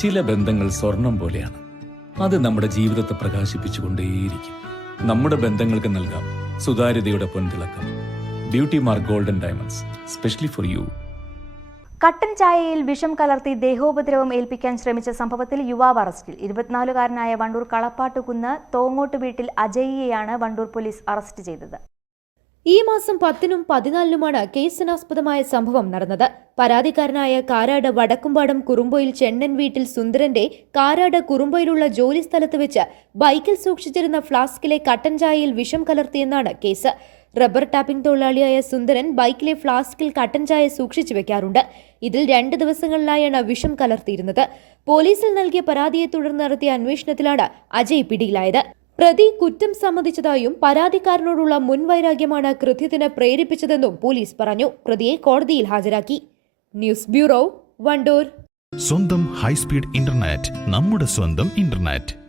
ചില ബന്ധങ്ങൾ സ്വർണം പോലെയാണ്. അത് നമ്മുടെ ജീവിതത്തെ പ്രകാശിപ്പിച്ചുകൊണ്ടേയിരിക്കും. നമ്മുടെ ബന്ധങ്ങൾക്ക് നൽകാം സുതാര്യതയുടെ പൊൻതിളക്കം. Beauty mark golden diamonds specially for you കട്ടൻ ചായയിൽ വിഷം കലർത്തി ദേഹോപദ്രവം ഏൽപ്പിക്കാൻ ശ്രമിച്ച സംഭവത്തിൽ യുവാവ് അറസ്റ്റിൽ. ഇരുപത്തിനാലുകാരനായ വണ്ടൂർ കളപ്പാട്ടുകുന്ന് തോങ്ങോട്ട് വീട്ടിൽ അജയിയെയാണ് വണ്ടൂർ പോലീസ് അറസ്റ്റ് ചെയ്തത്. ഈ മാസം പത്തിനും പതിനാലിനുമാണ് കേസിനാസ്പദമായ സംഭവം നടന്നത്. പരാതിക്കാരനായ കാരാട് വടക്കുംപാടം കുറുമ്പോയിൽ ചെണ്ണൻ വീട്ടിൽ സുന്ദരന്റെ കാരാട് കുറുമ്പോയിലുള്ള ജോലി സ്ഥലത്ത് വെച്ച് ബൈക്കിൽ സൂക്ഷിച്ചിരുന്ന ഫ്ലാസ്കിലെ കട്ടൻ ചായയിൽ വിഷം കലർത്തിയെന്നാണ് കേസ്. റബ്ബർ ടാപ്പിംഗ് തൊഴിലാളിയായ സുന്ദരൻ ബൈക്കിലെ ഫ്ലാസ്കിൽ കട്ടൻ ചായ സൂക്ഷിച്ചു വെക്കാറുണ്ട്. ഇതിൽ രണ്ട് ദിവസങ്ങളിലായാണ് വിഷം കലർത്തിയിരുന്നത്. പോലീസിൽ നൽകിയ പരാതിയെ തുടർന്ന് നടത്തിയ അന്വേഷണത്തിലാണ് അജയ് പിടിയിലായത്. പ്രതി കുറ്റം സമ്മതിച്ചതായും പരാതിക്കാരനോടുള്ള മുൻവൈരാഗ്യമാണ് കൃത്യത്തിന് പ്രേരിപ്പിച്ചതെന്നും പോലീസ് പറഞ്ഞു. പ്രതിയെ കോടതിയിൽ ഹാജരാക്കി. News bureau Wandoor. സ്വന്തം ഹൈസ്പീഡ് ഇന്റർനെറ്റ് നമ്മുടെ സ്വന്തം ഇന്റർനെറ്റ്.